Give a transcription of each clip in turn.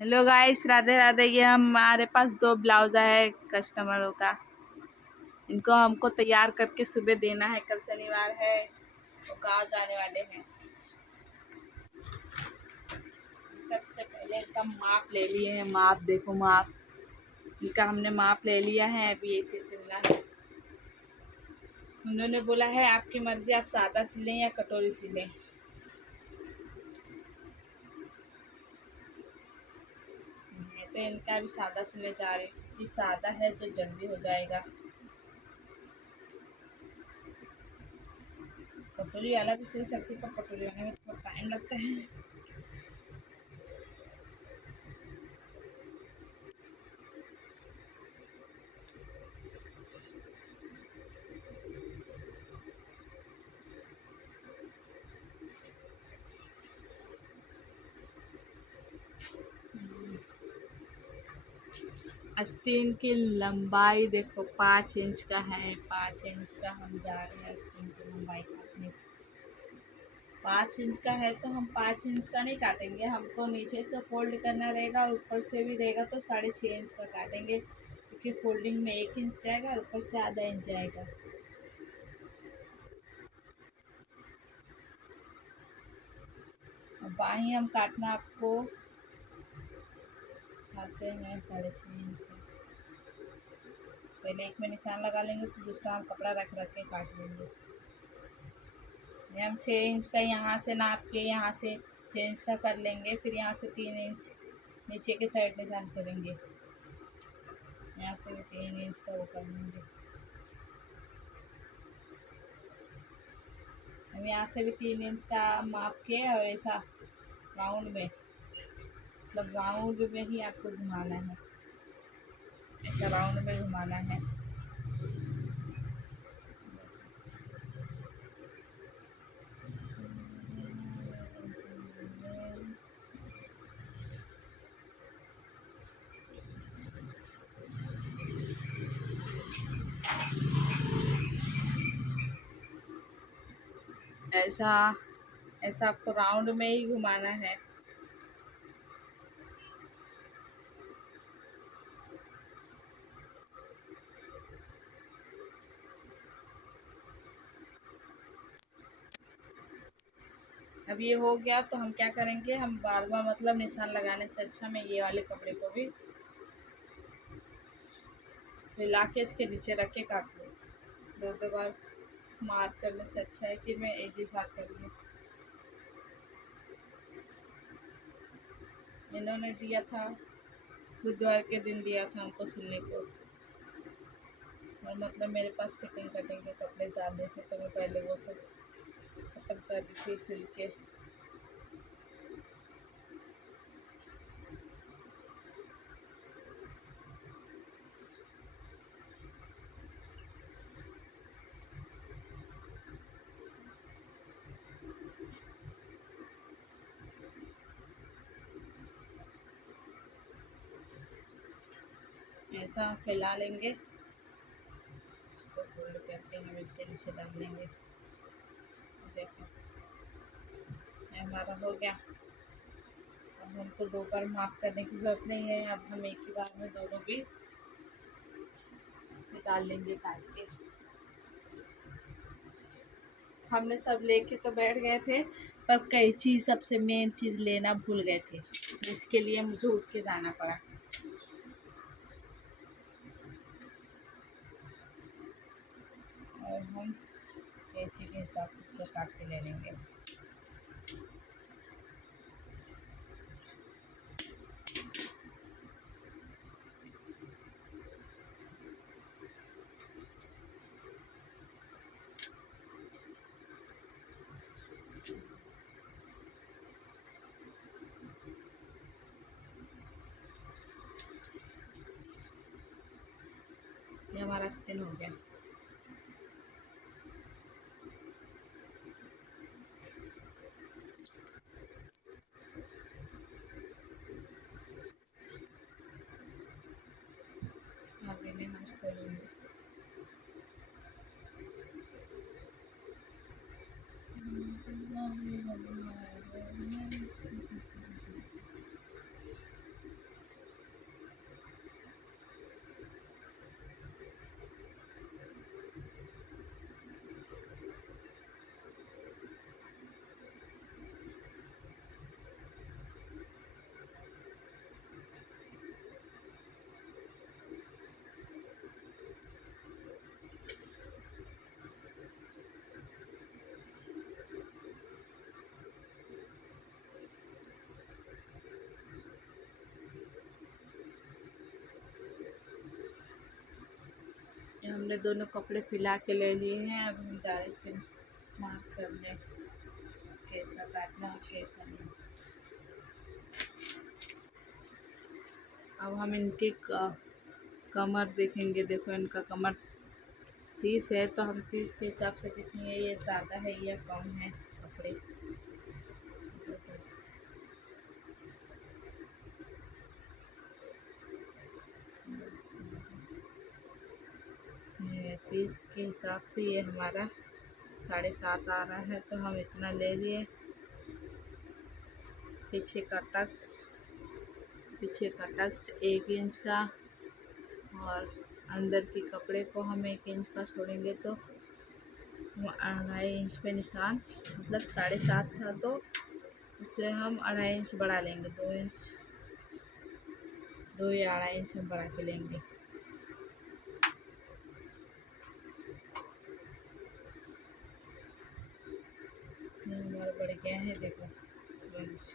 Hello guys, Radhe Radhe. ये हमारे पास 2 blouse है कस्टमरों का। इनको हमको तैयार करके सुबह देना है। कल शनिवार है, वो गाँव जाने वाले हैं। सबसे पहले इनका माप ले लिए हैं। माप देखो, माप इनका हमने माप ले लिया है। अभी ऐसे सिलना है। उन्होंने बोला है आपकी मर्जी, आप सादा सिलें या कटोरी सिलें। मैं तो इनका भी सादा सिलने जा रही हूँ क्योंकि सादा है जो जल्दी हो जाएगा। कटोरी वाला भी सिल सकती, पर कटोरी वाले में थोड़ा टाइम लगता है। आस्तीन की लंबाई देखो 5 इंच का है। 5 इंच का हम जा रहे हैं आस्तीन की लंबाई काटने। 5 इंच का है तो हम 5 इंच का नहीं काटेंगे। हमको नीचे से फोल्ड करना रहेगा और ऊपर से भी रहेगा तो 6.5 इंच का काटेंगे, क्योंकि फोल्डिंग में 1 इंच जाएगा और ऊपर से आधा इंच जाएगा। और बाही हम काटना आपको सिखाते हैं 6.5 इंच का। पहले एक में निशान लगा लेंगे, तो दूसरा हम कपड़ा रख रख के काट लेंगे। ये हम 6 इंच का यहाँ से नाप के, यहाँ से 6 इंच का कर लेंगे। फिर यहाँ से 3 इंच नीचे के साइड निशान करेंगे। यहाँ से भी 3 इंच का वो कर लेंगे। हम यहाँ से भी 3 इंच का माप के और ऐसा राउंड में, मतलब राउंड में ही आपको घुमाना है। ऐसा राउंड में घुमाना है। ऐसा ऐसा आपको राउंड में ही घुमाना है। अब ये हो गया तो हम क्या करेंगे, हम बार बार मतलब निशान लगाने से अच्छा मैं ये वाले कपड़े को भी मिला के इसके नीचे रख के काट लूँ। 2 बार मार्क करने से अच्छा है कि मैं एक ही साथ कर लूँ। इन्होंने दिया था, बुधवार के दिन दिया था हमको सिलने को। और मतलब मेरे पास फिटिंग कटिंग के कपड़े ज़्यादा थे, तो मैं पहले वो सब खत्म कर दी थी सिल के। ऐसा फैला लेंगे, इसको फोल्ड करके हम इसके नीचे डाल लेंगे। देखो ये हमारा हो गया। अब हमको 2 बार माप करने की ज़रूरत नहीं है। अब हम एक ही बार में दोनों भी निकाल लेंगे काट के। हमने सब लेके तो बैठ गए थे, पर कैंची सबसे मेन चीज़ लेना भूल गए थे। इसके लिए मुझे उठ के जाना पड़ा। और हम कैंची के हिसाब से इसको काट के ले लेंगे। ये हमारा आस्तीन हो गया। अब इन्हें हम खोलेंगे। हमने दोनों कपड़े फैला के ले लिए हैं। अब हम जा रहे इस पर मार्क करने, कैसा काटना और कैसा नहीं। अब हम इनके कमर देखेंगे। देखो इनका कमर 30 है, तो हम 30 के हिसाब से देखेंगे ये ज़्यादा है या कम है कपड़े। ये 30 के हिसाब से ये हमारा 7.5 आ रहा है, तो हम इतना ले लिए। पीछे का टक्स 1 इंच का, और अंदर के कपड़े को हम 1 इंच का छोड़ेंगे, तो 2.5 इंच पे निशान, मतलब 7.5 था तो उसे हम 2.5 इंच बढ़ा लेंगे। 2 इंच, 2 या 2.5 इंच हम बढ़ा के लेंगे। हमारा बढ़ गया है, देखो 2 इंच।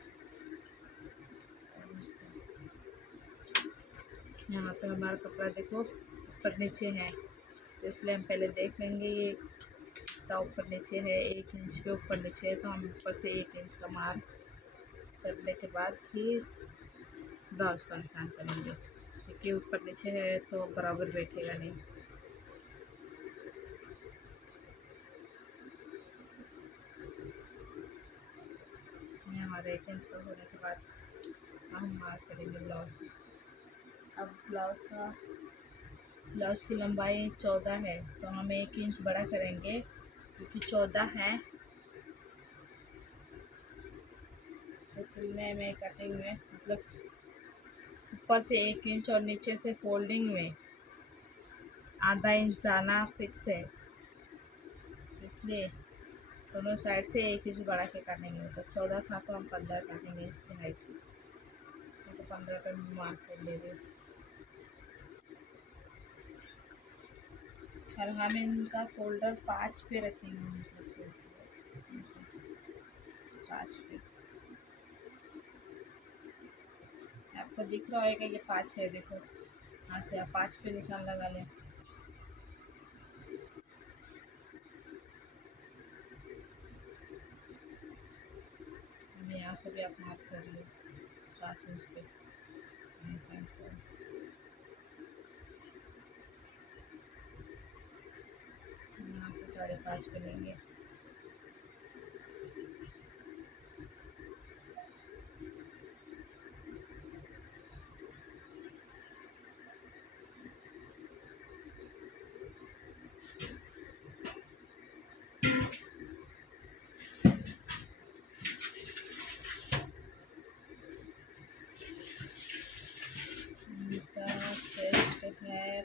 यहाँ पे हमारा कपड़ा देखो ऊपर नीचे है, तो इसलिए हम पहले देख लेंगे ये कितना ऊपर नीचे है। 1 इंच पे ऊपर नीचे है, तो हम ऊपर से 1 इंच का मार्क करने के बाद ही ब्लाउज का निशान करेंगे, क्योंकि ऊपर नीचे है तो बराबर बैठेगा नहीं। हमारे 1 इंच का होने के बाद हम मार्क करेंगे ब्लाउज का। अब ब्लाउज की लंबाई 14 है, तो हम 1 इंच बड़ा करेंगे, क्योंकि 14 है। तो सिलने में, कटिंग में, मतलब ऊपर से 1 इंच और नीचे से फोल्डिंग में आधा इंच जाना फिक्स है, इसलिए दोनों साइड से 1 इंच बढ़ा के काटेंगे। तो 14 था तो हम 15 काटेंगे इसकी हाइट, तो 15 पर मार्क कर ले रहे। और हम इनका शोल्डर 5 पे रखेंगे, मतलब 5 पे। आपको दिख रहा होगा ये 5 है, देखो यहाँ से आप 5 पे निशान लगा लें। यहाँ से भी आप मार्क कर लो 5 इंच पे निशान को। यहाँ से 5.5 पे लेंगे। इनका चेस्ट है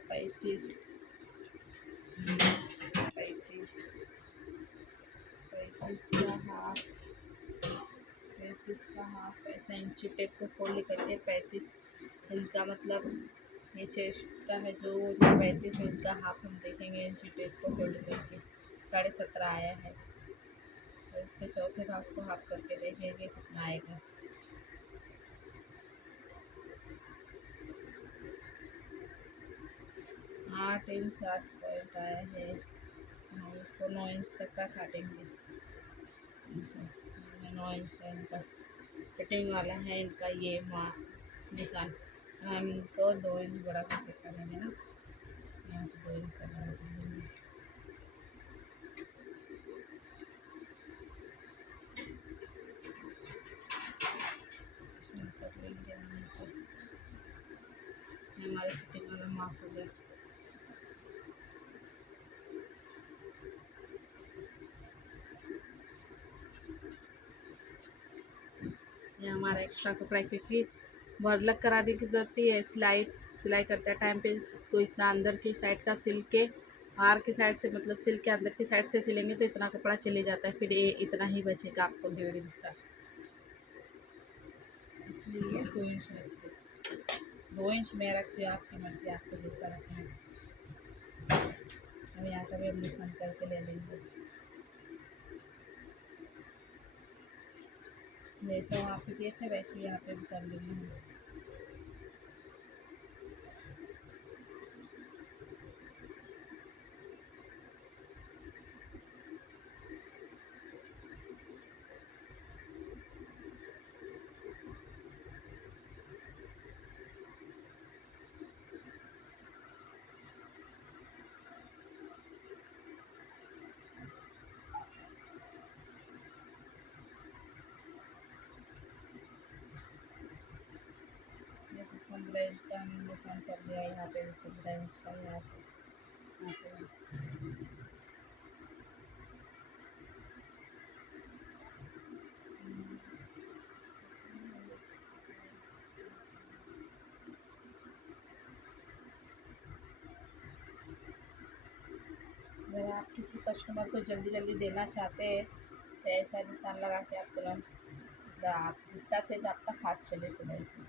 35 का हाफ ऐसा इंची टेप को फोल्ड करके 35 इनका, मतलब ये चेस्ट का है जो 35 इनका हाफ हम देखेंगे इंची टेप को फोल्ड करके 17.5 आया है। तो इसके चौथे भाग को हाफ करके देखेंगे कितना आएगा। 8 इंच 7 पॉइंट आया है। हम उसको 9 इंच तक का काटेंगे। 9 इंच का इनका कटिंग वाला है, इनका ये निशान। हम इनको 2 इंच बड़ा करके करेंगे ना, यहाँ से 2 इंच का बड़ा करेंगे। कर लेंगे यहाँ से, हमारे कटिंग वाला माफ हो गया। ये हमारा एक्स्ट्रा कपड़ा है, क्योंकि वर्लक कराने की ज़रूरत ही है। सिलाई करते टाइम पे इसको इतना अंदर की साइड का सिल के, बाहर की साइड से, मतलब सिल के अंदर की साइड से सिलेंगे तो इतना कपड़ा चले जाता है, फिर ये इतना ही बचेगा आपको 1.5 इंच का, इसलिए 2 इंच रखते। 2 इंच मैं रखती हूँ, आपकी मर्ज़ी, आपको जैसा रखना है। हम यहाँ का भी हम निशान करके ले लेंगे, जैसा वहाँ पे किए थे वैसे ही यहाँ पे भी कर लेंगे। 15 इंच का हमने निशान कर लिया। यहाँ पे भी 15 इंच का, यहाँ से यहाँ पे अगर आप किसी कस्टमर को जल्दी जल्दी देना चाहते हैं तो ऐसा निशान लगा के आप तुरंत, मतलब आप जितना तेज आपका हाथ चले सिलाई की,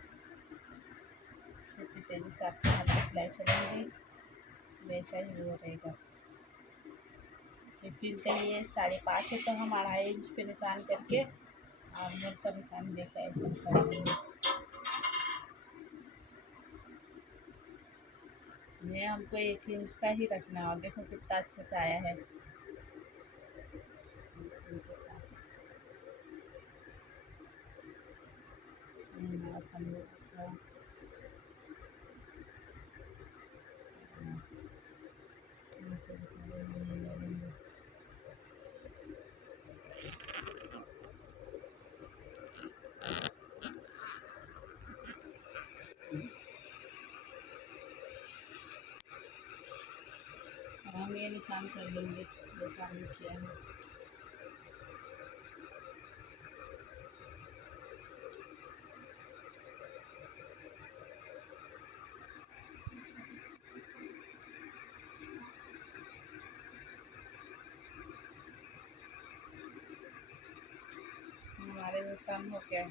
जितनी तेज़ी से आपके हाथ की सिलाई चलेगी वैसा ही वो रहेगा। फिर कहिए 5.5 है तो हम 2.5 इंच पे निशान करके और मुड़ का निशान देकर ऐसा कर देंगे। ये हमको 1 इंच का ही रखना है और देखो कितना अच्छे से आया है इनके साथ। अब हम लोग ऐसे भी सारे लेंगे। हम ये निशान कर लेंगे जैसा हमने किया है। हमारे निशान हो गया है।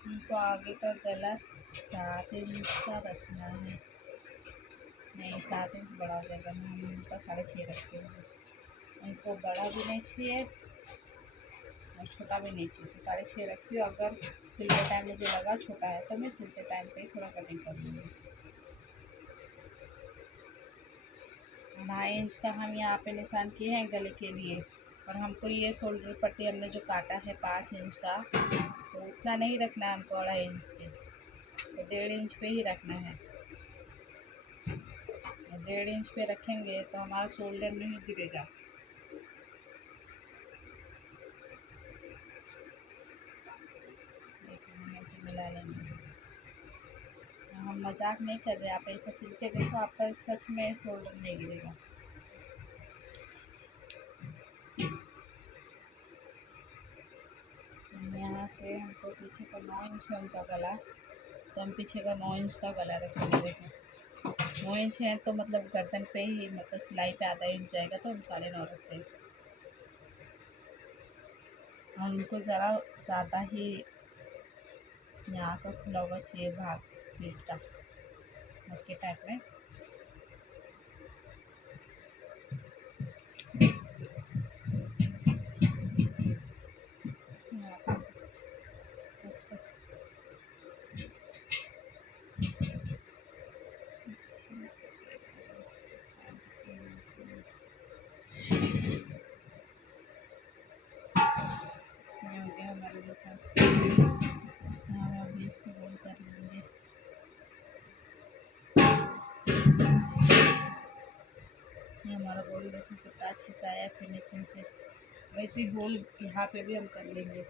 हमको आगे का गला 7 इंच का रखना है। नहीं, 7 इंच बड़ा हो जाएगा, हम उनका 6.5 रखते हैं। उनको बड़ा भी नहीं चाहिए और छोटा भी नहीं चाहिए, तो 6.5 रखती हूँ। अगर सिलते टाइम मुझे लगा छोटा है तो मैं सिलते टाइम पे ही थोड़ा कटिंग कर लूँगी। 2.5 इंच का हम यहाँ पे निशान किए हैं गले के लिए, और हमको ये शोल्डर पट्टी हमने जो काटा है 5 इंच का, तो उतना नहीं रखना है हमको 2.5 इंच पे, तो 1.5 इंच पे ही रखना है। 1.5 इंच पे रखेंगे तो हमारा शोल्डर नहीं गिरेगा। ऐसे मिला लेंगे। हम मजाक नहीं कर रहे, आप ऐसा सिल के देखो, आपका सच में शोल्डर नहीं गिरेगा। यहाँ से हमको पीछे का 9 इंच है उनका गला, तो हम पीछे का 9 इंच का गला रखेंगे। देखो 9 इंच है तो मतलब गर्दन पे ही, मतलब सिलाई पे आधा इंच जाएगा, तो हम 9.5 रखते हैं। और उनको ज़रा ज़्यादा ही यहाँ का खुला हुआ चाहिए भाग, पीठ का मक्के टाइप में। ये हो गया हमारे जैसा। हाँ, अभी इसको गोल कर लेंगे। ये हमारा गोल देखो कितना अच्छे से आया फिनिशिंग से। वैसे गोल यहाँ पे भी हम कर लेंगे।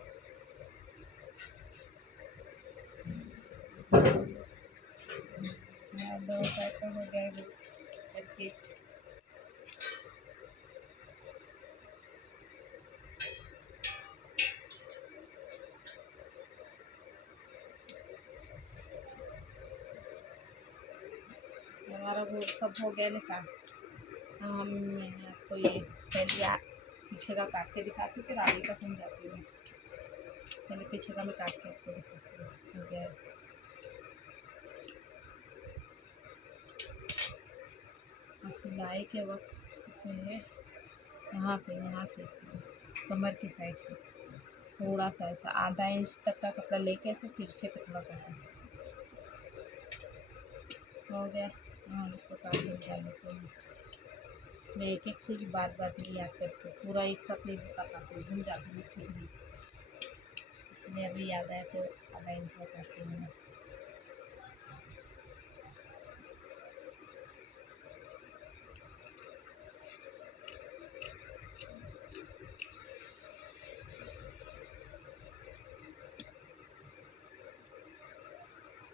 यहाँ 2 साइड का हो गया करके। हमारा गोल सब हो गया निशान। हम आपको ये पहले पीछे का काट के दिखाती हूँ, फिर आगे का समझाती हूँ। पहले पीछे का मैं काट के आपको दिखाती हूँ। हो गया है। और सिलाई के वक्त पे यहाँ से कमर की साइड से थोड़ा सा ऐसा आधा इंच तक का कपड़ा लेके ऐसे तिरछे पे थोड़ा करना। हो गया। हाँ, इसको काट लेते हैं। मैं एक एक चीज़ बात बात में याद करती हूँ, पूरा एक साथ नहीं बता पाती हूँ, भूल जाती हूँ खुद भी। इसलिए अभी याद आया तो आधा एंजॉय करती हूँ मैं।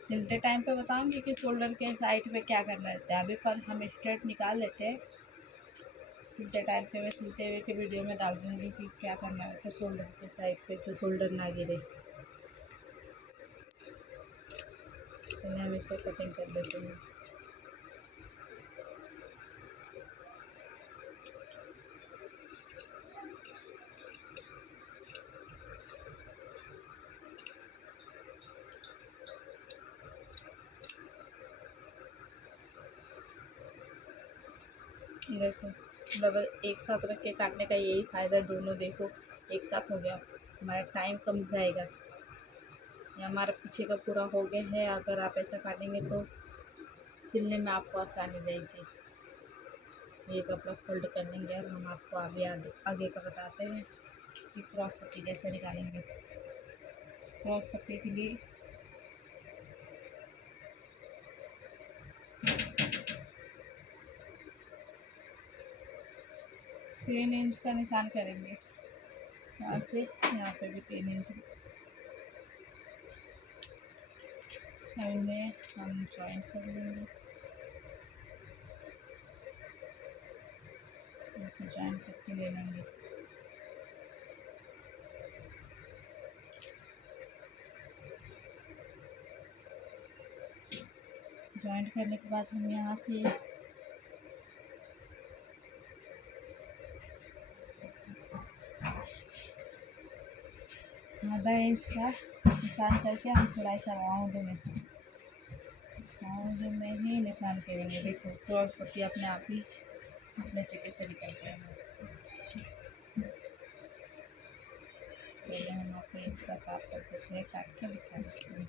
सिलते टाइम पे बताऊंगी कि शोल्डर के साइड पे क्या करना रहता है। अभी पर हम स्ट्रेट निकाल लेते हैं, सिलते टाइम पे मैं सिलते हुए के वीडियो में डाल दूँगी कि क्या करना रहता है शोल्डर के साइड पे, जो शोल्डर ना गिरे। पहले हम इसको कटिंग कर लेते हैं। देखो डबल एक साथ रख के काटने का यही फ़ायदा, दोनों देखो एक साथ हो गया, हमारा टाइम कम जाएगा। ये हमारा पीछे का पूरा हो गया है। अगर आप ऐसा काटेंगे तो सिलने में आपको आसानी रहेगी। ये कपड़ा फोल्ड कर लेंगे और हम आपको अभी आगे का बताते हैं कि क्रॉस पट्टी कैसे निकालेंगे। क्रॉस पट्टी के लिए तीन इंच का निशान करेंगे, यहाँ से यहाँ पे भी 3 इंच इन्हें हम जॉइंट कर लेंगे। ऐसे जॉइंट करके ले लेंगे। जॉइंट करने के बाद हम यहाँ से आधा इंच का निशान करके हम थोड़ा सा राउंड में ही निशान करेंगे। देखो क्रॉस पट्टी अपने आप ही अपने जगह से निकल जाएगा। पहले हम आपको एक का साफ कर देते हैं, काट के दिखा देते हैं।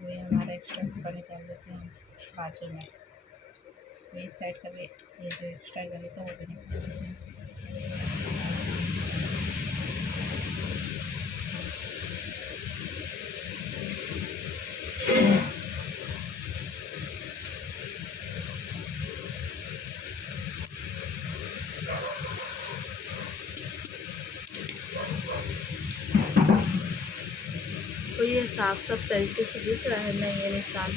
ये हमारा एक्स्ट्रा कपड़ा निकाल देते हैं बाजू में। तो इस साइड का भी ये जो एक्स्ट्रा गले का वो भी निकाल देते हैं। तो ये साफ तरीके से दिख रहा है ना ये निशान।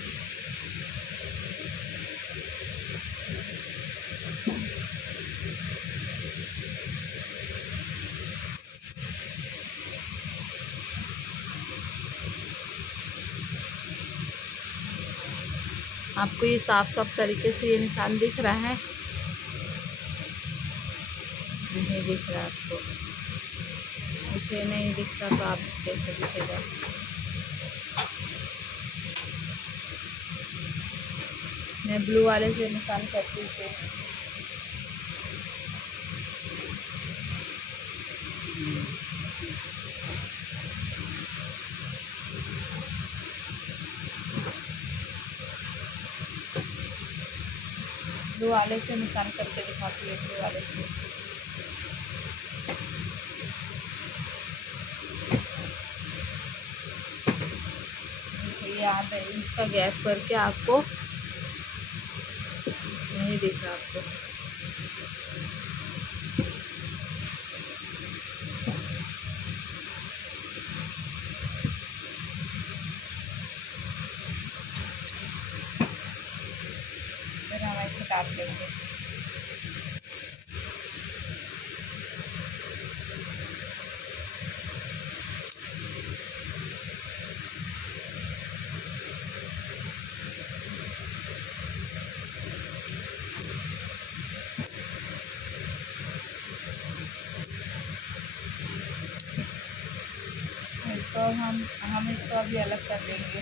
आपको ये साफ तरीके से ये निशान दिख रहा है? नहीं दिख रहा आपको? मुझे नहीं दिख रहा तो आप कैसे दिखेगा? मैं ब्लू वाले से निशान करती हूँ। ब्लू वाले से निशान करके दिखाती है, ब्लू वाले से। ये आधा इंच का गैप करके आपको नहीं दिख रहा आपको? फिर हम ऐसे काट लेंगे। इसको हम इसको अभी अलग कर देंगे।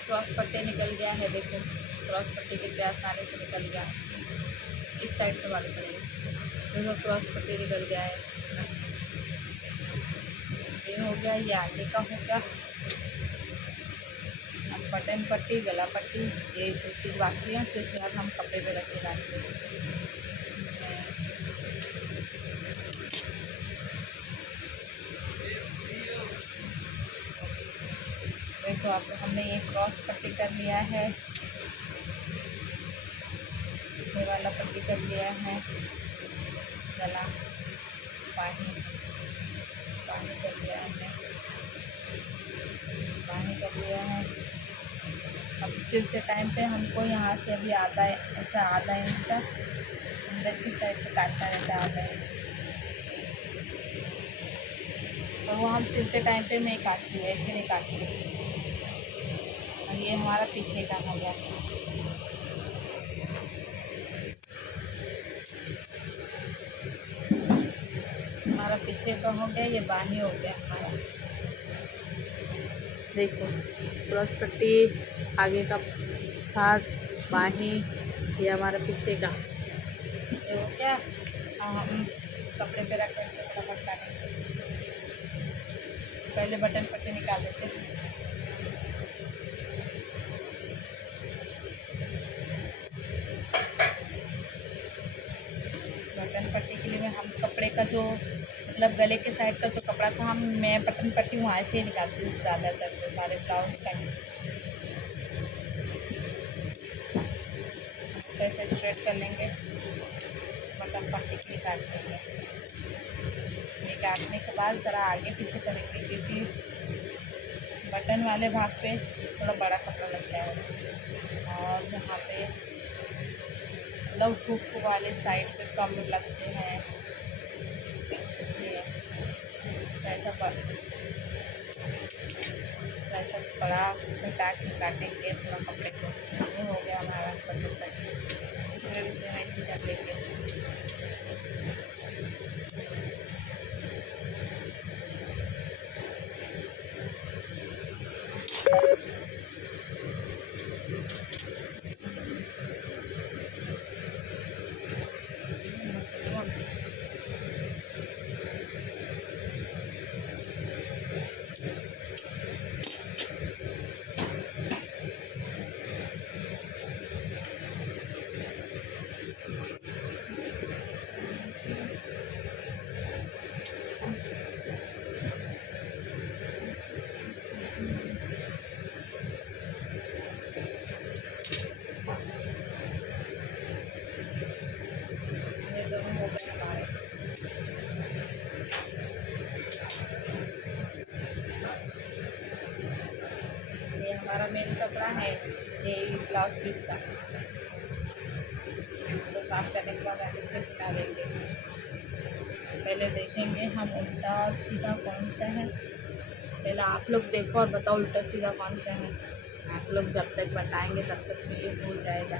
क्रॉस पट्टी निकल गया है, देखो क्रॉस पट्टी कितने आसानी से निकल गया। इस साइड से मालूम पड़ेगा, देखो क्रॉस पट्टी निकल गया है ना। ये हो गया, ये आगे का हो गया। अब बटन पट्टी, गला पट्टी, ये दो चीज़ बाकी है, फिर उसके बाद हम कपड़े पे रख के डालते हैं। देखो अब हमने ये क्रॉस पट्टी कर लिया है, ये वाला पट्टी कर लिया है, गला पानी पानी कर लिया है, पानी कर लिया है। अब सिलते टाइम पे हमको यहाँ से अभी आधा ऐसा आधा इंच तक अंदर की साइड पे काटना रहता है, आधा इंच। और वो हम सिलते टाइम पे मैं काटती हूँ, ऐसे नहीं काटती हूँ। और ये हमारा पीछे का हो गया। हमारा पीछे का हो गया, ये बानी हो गया हमारा। देखो क्रॉस पट्टी, आगे का भाग, बाही, ये हमारा पीछे का ये हो गया। हम कपड़े पे रख करके फटाफट काटेंगे। पहले बटन पट्टी निकाल लेते हैं। बटन पट्टी के लिए हम कपड़े का जो मतलब गले के साइड का जो कपड़ा था, मैं बटन पट्टी वहाँ से ही निकालती हूँ ज़्यादातर, तो सारे ब्लाउज का ऐसे स्ट्रेट कर लेंगे। बटन पट्टी के लिए काट लेंगे। ये काटने के बाद ज़रा आगे पीछे करेंगे, क्योंकि बटन वाले भाग पे थोड़ा बड़ा कपड़ा लगता है, और जहाँ पे मतलब हुक वाले साइड पे कम लगते हैं, इसलिए ऐसा बड़ा घटा के काटेंगे थोड़ा कपड़े को। ये हो गया हमारा बटन पट्टी। दूसरे भी सेम ऐसे कर लेंगे। ये हमारा मेन कपड़ा है, ये ब्लाउज पीस का। इसको साफ करने के बाद आगे से बना लेंगे। पहले देखेंगे हम उल्टा और सीधा कौन सा है। पहले आप लोग देखो और बताओ उल्टा सीधा कौन सा है। आप लोग जब तक बताएंगे तब तक तो ये हो जाएगा।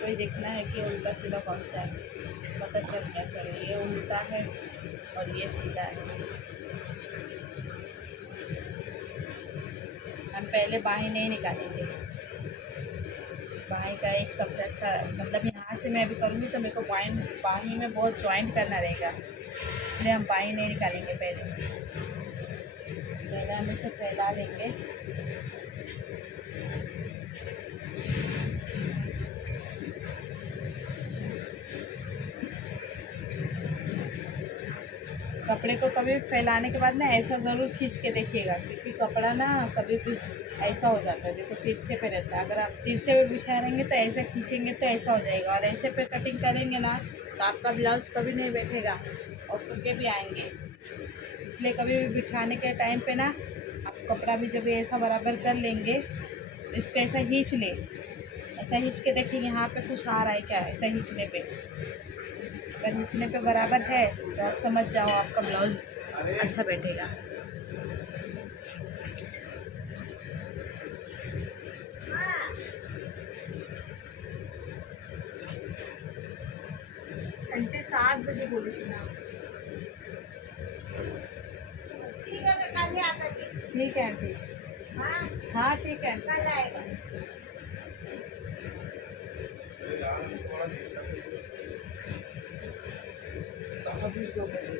कोई देखना है कि उल्टा सीधा कौन सा है, पता चल क्या चलो ये उल्टा है और ये सीधा है। हम पहले बाही नहीं निकालेंगे। बाही का एक सबसे अच्छा मतलब यहाँ से मैं अभी करूँगी तो मेरे को बाही में बहुत जॉइंट करना रहेगा, इसलिए हम बाही नहीं निकालेंगे। पहले हम इसे फैला देंगे। कपड़े को कभी फैलाने के बाद ना ऐसा ज़रूर खींच के देखिएगा, क्योंकि कपड़ा ना कभी भी ऐसा हो जाता है। देखो तिरछे पे रहता है, अगर आप तिरछे पे बिछाएंगे तो ऐसे खींचेंगे तो ऐसा हो जाएगा, और ऐसे पे कटिंग करेंगे ना तो आपका ब्लाउज़ कभी नहीं बैठेगा और फुके भी आएंगे। इसलिए कभी भी बिठाने के टाइम पे ना आप कपड़ा भी जब ऐसा बराबर कर लेंगे तो इसको ऐसा खींच ले, ऐसा खींच के देखिए यहाँ पे कुछ आ रहा है क्या, ऐसा खींचने पे। अगर खींचने पे बराबर है तो आप समझ जाओ आपका ब्लाउज़ अच्छा बैठेगा। घंटे 7 बजे बोली थी ना। ठीक है, मैं कल ठीक है आंटी। हाँ ठीक है आंटी। अभी 2 बजे।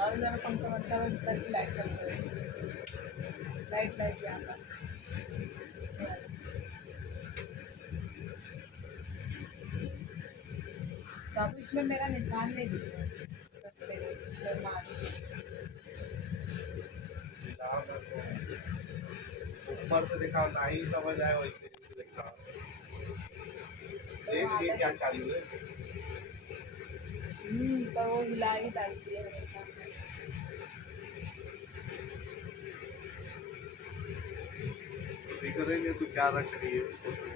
और ज़रा पंखा बनता है ऊपर की लाइट चल रही है। लाइट यहाँ पर। तो अब इसमें मेरा निशान नहीं दिख रहा ऊपर से देखा नहीं समझ आए वैसे देखा देख ये क्या चालू है। पर वो हिला ही डालती है हमेशा। करेंगे तो क्या रख रही है।